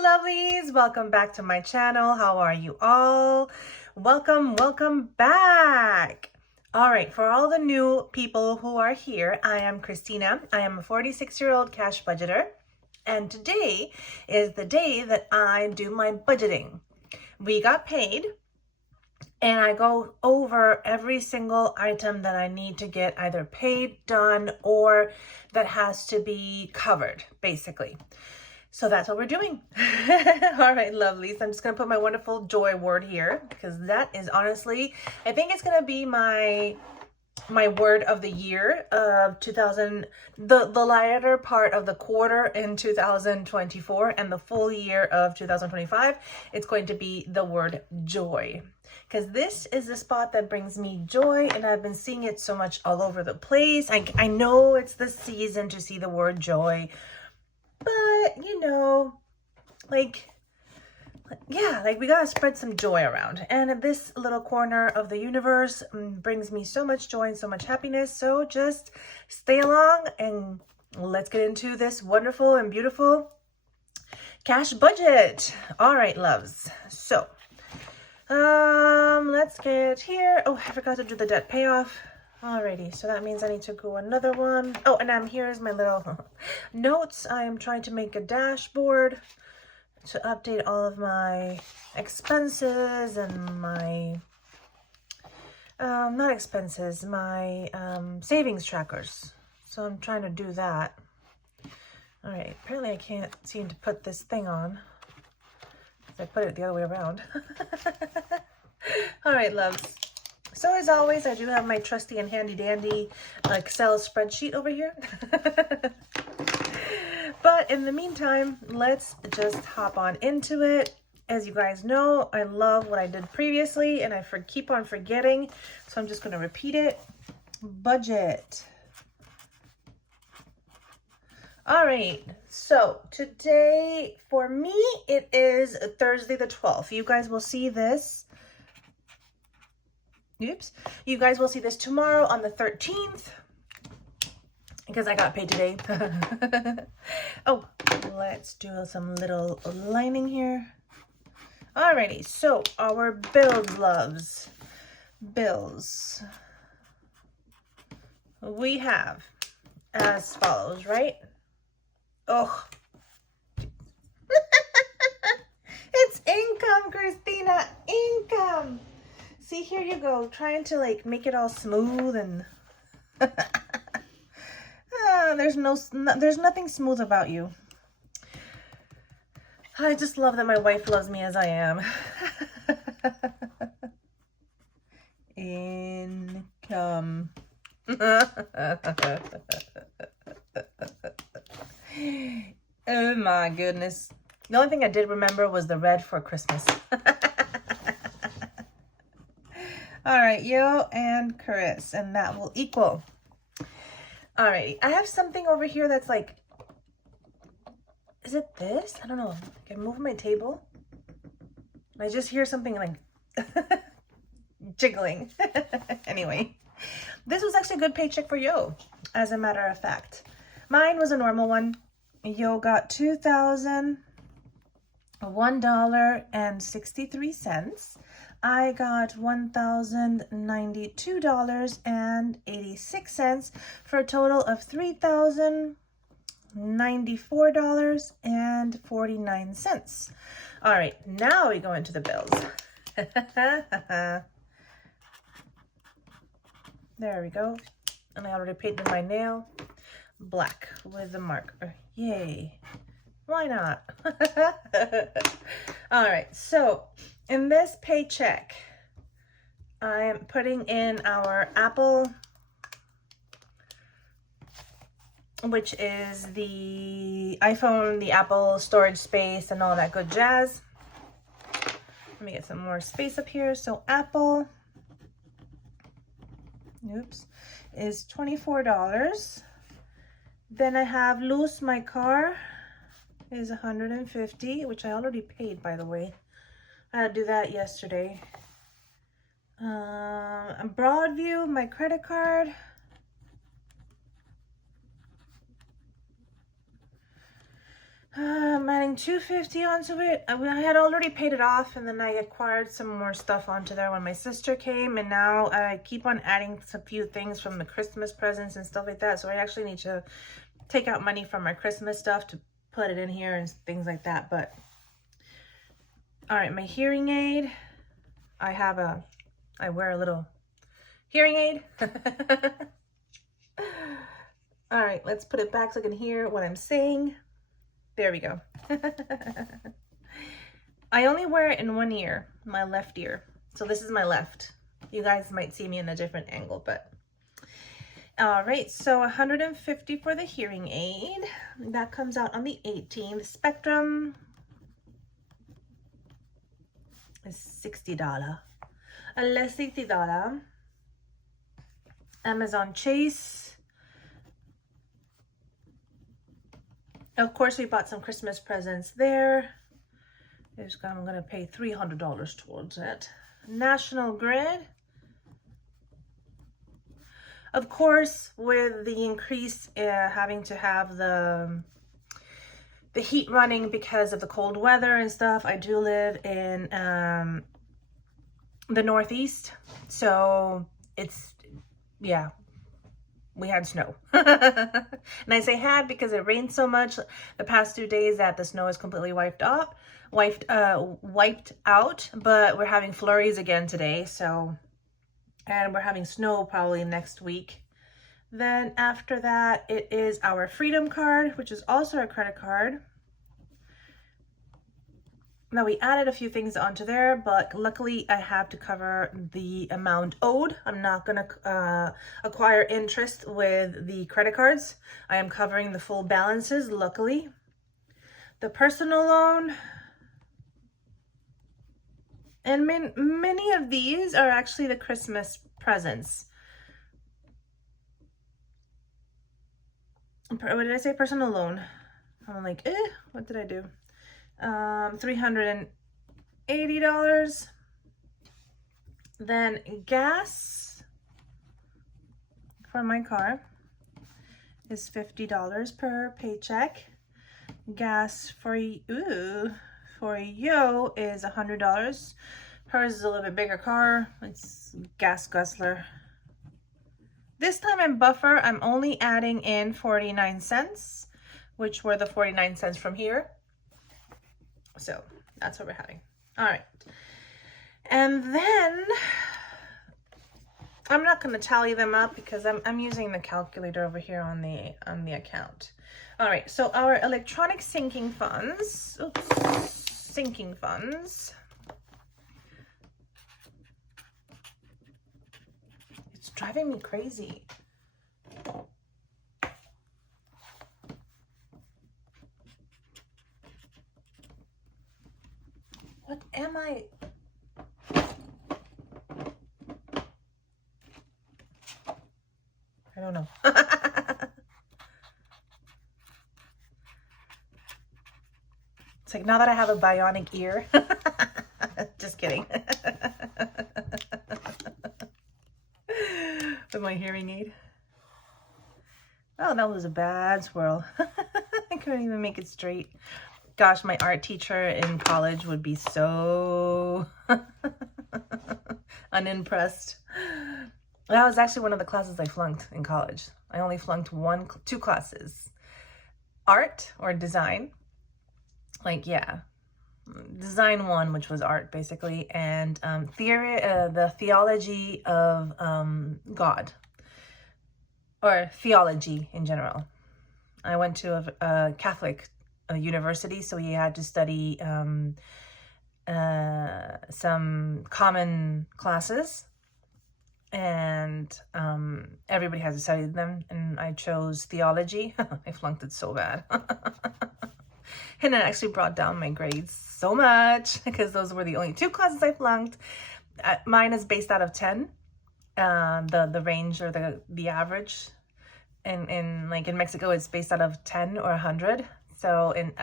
Hello lovelies, welcome back to my channel. How are you all? Welcome back. All right, for all the new people who are here, I am Christina. I am a 46-year-old cash budgeter, and today is the day that I do my budgeting. We got paid, and I go over every single item that I need to get either paid, done, or that has to be covered, basically. So that's what we're doing. All right, lovelies. I'm just going to put my wonderful joy word here because that is honestly, I think it's going to be my word of the year of the latter part of the quarter in 2024 and the full year of 2025. It's going to be the word joy, because this is the spot that brings me joy, and I've been seeing it so much all over the place. I know it's the season to see the word joy, but you know, yeah, we gotta spread some joy around. And this little corner of the universe brings me so much joy and so much happiness. So just stay along and let's get into this wonderful and beautiful cash budget. All right, loves. So, let's get here. Oh, I forgot to do the debt payoff. Alrighty, so that means I need to go another one. Oh, and here's my little notes. I am trying to make a dashboard to update all of my expenses and my, not expenses, my savings trackers. So I'm trying to do that. All right, apparently I can't seem to put this thing on, because I put it the other way around. All right, loves. So as always, I do have my trusty and handy dandy Excel spreadsheet over here. But in the meantime, let's just hop on into it. As you guys know, I love what I did previously and I keep on forgetting. So I'm just going to repeat it. Budget. All right. So today for me, it is Thursday the 12th. You guys will see this. Oops. You guys will see this tomorrow on the 13th because I got paid today. Oh, let's do some little lining here. Alrighty, so our bills, loves. Bills. We have as follows, right? Oh. It's income, Christina. Income. See, here you go, trying to make it all smooth and there's nothing smooth about you. I just love that my wife loves me as I am. Income. Oh my goodness. The only thing I did remember was the red for Christmas. All right, Yo and Chris, and that will equal. All right, I have something over here that's like, is it this? I don't know. I can move my table. I just hear something like jiggling. Anyway, this was actually a good paycheck for Yo, as a matter of fact. Mine was a normal one. Yo got $2,001.63. I got $1,092.86 for a total of $3,094.49. All right, now we go into the bills. There we go. And I already painted my nail black with the marker. Yay. Why not? All right, so in this paycheck, I am putting in our Apple, which is the iPhone, the Apple storage space, and all that good jazz. Let me get some more space up here. So Apple, oops, is $24. Then I have Luz, my car, is $150, which I already paid, by the way. I had to do that yesterday. Broadview, my credit card, I'm adding $250 onto it. I had already paid it off, and then I acquired some more stuff onto there when my sister came, and now I keep on adding a few things from the Christmas presents and stuff like that. So I actually need to take out money from our Christmas stuff to put it in here and things like that. But all right, my hearing aid. I wear a little hearing aid. All right, let's put it back so I can hear what I'm saying. There we go. I only wear it in one ear, my left ear. So this is my left. You guys might see me in a different angle, but. All right, so $150 for the hearing aid. That comes out on the 18th. Spectrum is $60. Less $60. Amazon Chase. Of course, we bought some Christmas presents there. I'm going to pay $300 towards it. National Grid. Of course, with the increase having to have the heat running because of the cold weather and stuff, I do live in the Northeast. So it's, yeah. We had snow. And I say had because it rained so much the past 2 days that the snow is completely wiped out. But we're having flurries again today. And we're having snow probably next week. Then after that, it is our Freedom card, which is also a credit card. Now we added a few things onto there, but luckily I have to cover the amount owed. I'm not going to acquire interest with the credit cards. I am covering the full balances, luckily. The personal loan. And many of these are actually the Christmas presents. What did I say? Personal loan. I'm like, what did I do? $380. Then gas for my car is $50 per paycheck. Gas for yo is $100. Hers is a little bit bigger car. It's gas guzzler. This time in buffer, I'm only adding in 49 cents, which were the 49 cents from here. So that's what we're having. All right. And then I'm not going to tally them up because I'm using the calculator over here on the account. All right. So our electronic sinking funds, sinking funds. It's driving me crazy. What am I? I don't know. It's like now that I have a bionic ear. Just kidding. With my hearing aid. Oh, that was a bad swirl. I couldn't even make it straight. Gosh, my art teacher in college would be so unimpressed. That was actually one of the classes I flunked in college. I only flunked two classes. Art or design. Like, yeah. Design 1, which was art basically, and the theology of God. Or theology in general. I went to a Catholic university, so we had to study some common classes, and everybody had to study them, and I chose theology. I flunked it so bad. And it actually brought down my grades so much because those were the only 2 classes I flunked. Mine is based out of 10, the range or the average. In Mexico, it's based out of 10 or 100. So in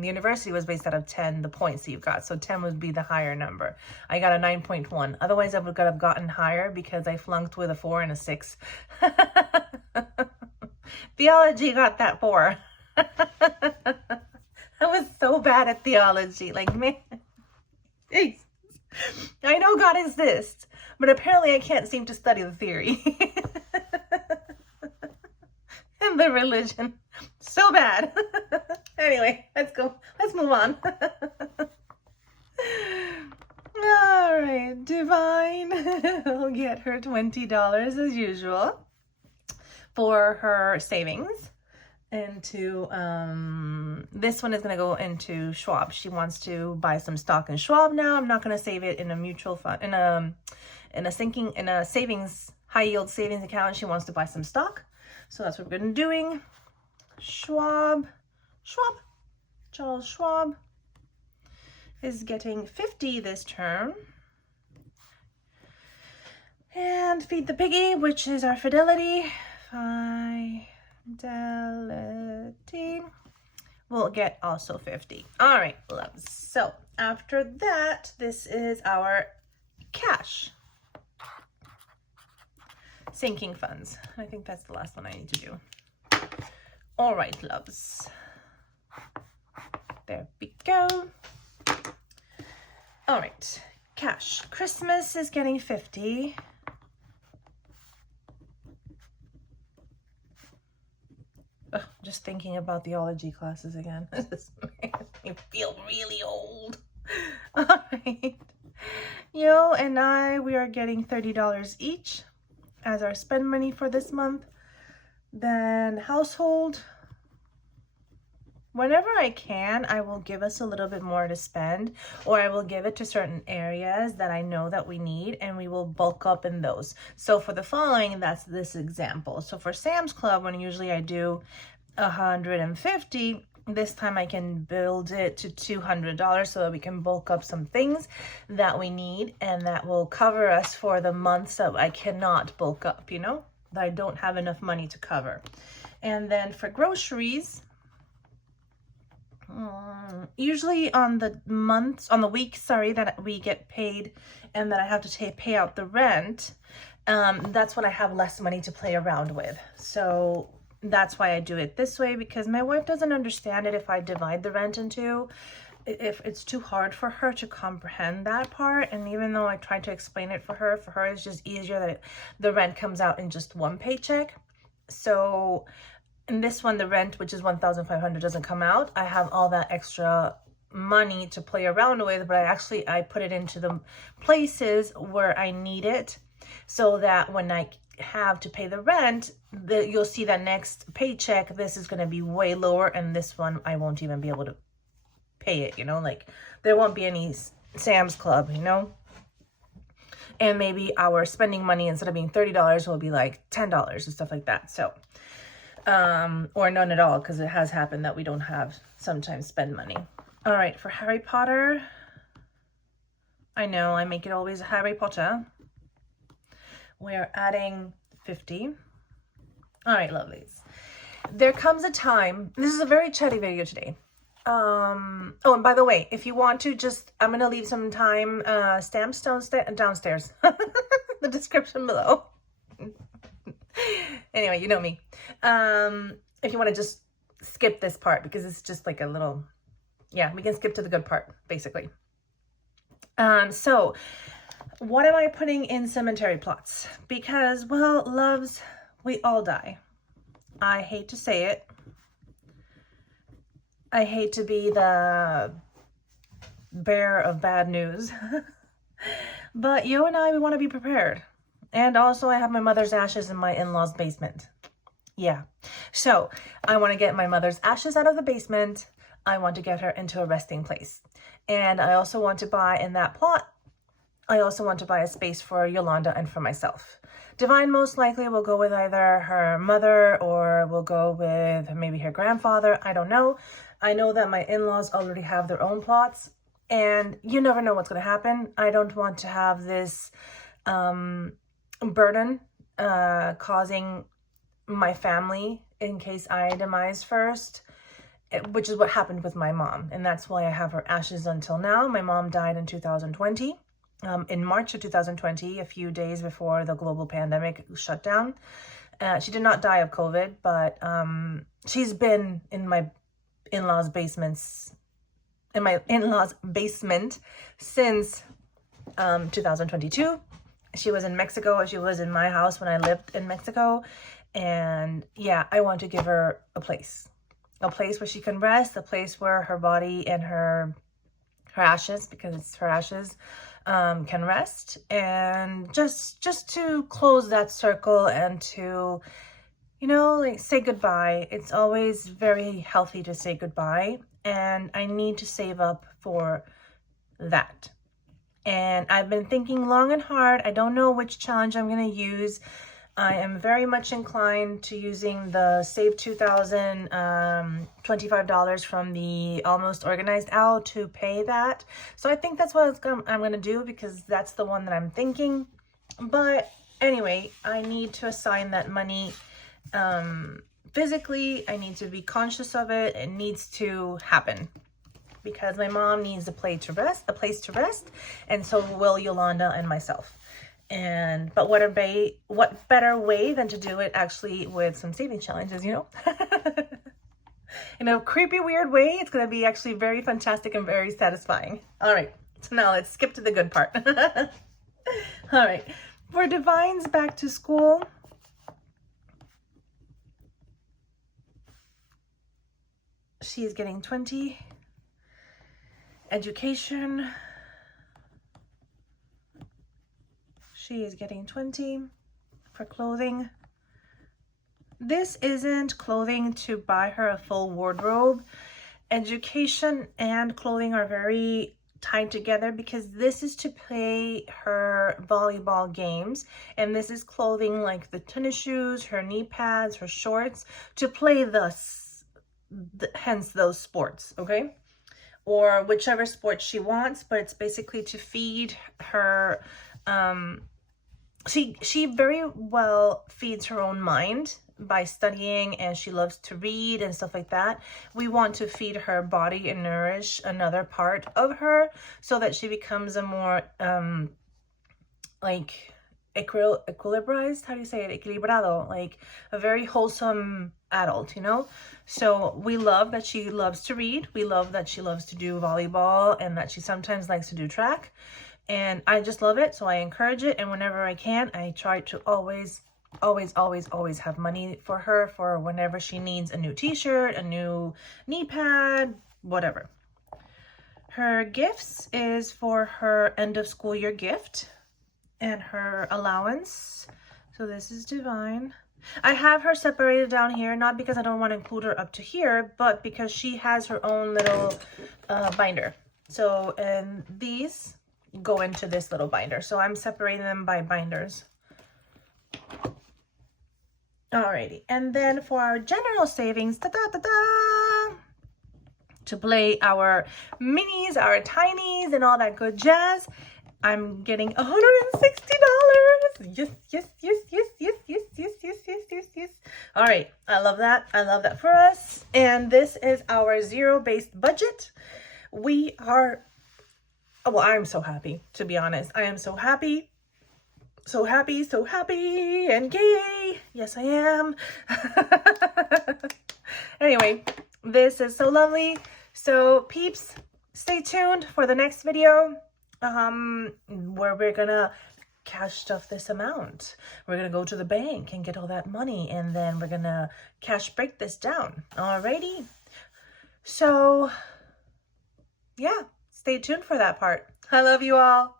the university was based out of 10, the points that you got. So 10 would be the higher number. I got a 9.1. Otherwise, I would have gotten higher because I flunked with a 4 and a 6. Theology got that 4. I was so bad at theology. Like, man, geez. I know God exists, but apparently I can't seem to study the theory. And the religion. So bad. Anyway, let's go. Let's move on. All right, Divine will get her $20 as usual for her savings. Into this one is going to go into Schwab. She wants to buy some stock in Schwab now. I'm not going to save it in a mutual fund, in a savings, high yield savings account. She wants to buy some stock, so that's what we're going to be doing. Charles Schwab is getting 50 this term. And Feed the Piggy, which is our Fidelity. Fidelity will get also 50. All right, loves. So after that, this is our cash sinking funds. I think that's the last one I need to do. All right, loves. There we go. All right, cash. Christmas is getting 50. Ugh, just thinking about theology classes again. This makes me feel really old. All right. Yo and I, we are getting $30 each as our spend money for this month. Then household, whenever I can, I will give us a little bit more to spend, or I will give it to certain areas that I know that we need, and we will bulk up in those. So for the following, that's this example. So for Sam's Club, when usually I do 150, this time I can build it to $200 so that we can bulk up some things that we need, and that will cover us for the months that I cannot bulk up, you know, that I don't have enough money to cover. And then for groceries, usually on the week, that we get paid and that I have to pay out the rent, that's when I have less money to play around with. So that's why I do it this way, because my wife doesn't understand it if I divide the rent in two. If it's too hard for her to comprehend that part. And even though I try to explain it for her it's just easier that the rent comes out in just one paycheck. So in this one, the rent, which is $1,500, doesn't come out. I have all that extra money to play around with, but I put it into the places where I need it, so that when I have to pay the rent, you'll see that next paycheck, this is going to be way lower, and this one I won't even be able to pay it, you know, like there won't be any Sam's Club, you know, and maybe our spending money, instead of being $30, will be like $10 and stuff like that. So or none at all, because it has happened that we don't have sometimes spend money. All right, for Harry Potter, I know I make it always Harry Potter. We're adding 50. All right, lovelies. There comes a time, this is a very chatty video today. Oh, and by the way, if you want to, I'm going to leave some time stamps downstairs, the description below. Anyway, you know me. If you want to just skip this part, because it's just like a little, yeah, we can skip to the good part, basically. So what am I putting in cemetery plots? Because, well, loves, we all die. I hate to say it. I hate to be the bearer of bad news. But you and I, we want to be prepared. And also I have my mother's ashes in my in-laws' basement. Yeah. So I want to get my mother's ashes out of the basement. I want to get her into a resting place. And I also want to buy in that plot, I also want to buy a space for Yolanda and for myself. Divine most likely will go with either her mother or will go with maybe her grandfather. I don't know. I know that my in-laws already have their own plots, and you never know what's going to happen. I don't want to have this burden causing my family in case I demise first, which is what happened with my mom. And that's why I have her ashes until now. My mom died in 2020. In March of 2020, a few days before the global pandemic shut down. She did not die of COVID, but she's been in in-laws' basements, in my in-laws' basement since 2022. She was in Mexico. She was in my house when I lived in Mexico. And yeah, I want to give her a place where she can rest, a place where her body and her ashes, because it's her ashes, can rest, and just to close that circle and to, you know, like say goodbye. It's always very healthy to say goodbye, and I need to save up for that. And I've been thinking long and hard. I don't know which challenge I'm going to use. I am very much inclined to using the Save 2000 $25 from the Almost Organized Owl to pay that. So I think that's what I'm going to do, because that's the one that I'm thinking. But anyway, I need to assign that money physically. I need to be conscious of it. It needs to happen, because my mom needs a place to rest, and so will Yolanda and myself. But what better way than to do it actually with some saving challenges, you know? In a creepy, weird way, it's going to be actually very fantastic and very satisfying. All right, so now let's skip to the good part. All right, for Divine's back to school, she is getting 20. Education, she is getting 20. For clothing, this isn't clothing to buy her a full wardrobe. Education and clothing are very tied together, because this is to play her volleyball games, and this is clothing like the tennis shoes, her knee pads, her shorts, to play hence those sports, okay? Or whichever sport she wants, but it's basically to feed her. She very well feeds her own mind by studying, and she loves to read and stuff like that. We want to feed her body and nourish another part of her, so that she becomes a more like equilibrized, how do you say it, equilibrado, like a very wholesome adult, you know? So we love that she loves to read. We love that she loves to do volleyball, and that she sometimes likes to do track. And I just love it, so I encourage it. And whenever I can, I try to always have money for her for whenever she needs a new t-shirt, a new knee pad, whatever. Her gifts is for her end of school year gift and her allowance. So this is Divine. I have her separated down here, not because I don't want to include her up to here, but because she has her own little binder. So, and these go into this little binder. So I'm separating them by binders. Alrighty. And then for our general savings, to play our minis, our tinies, and all that good jazz, I'm getting $160. Yes, yes, yes, yes, yes, yes, yes, yes, yes, yes, yes. All right. I love that. I love that for us. And this is our zero-based budget. We are, well, I'm so happy, to be honest. I am so happy. So happy, so happy, and gay. Yes, I am. Anyway, this is so lovely. So peeps, stay tuned for the next video where we're gonna cash stuff this amount. We're gonna go to the bank and get all that money, and then we're gonna cash break this down. Alrighty. So yeah, stay tuned for that part. I love you all.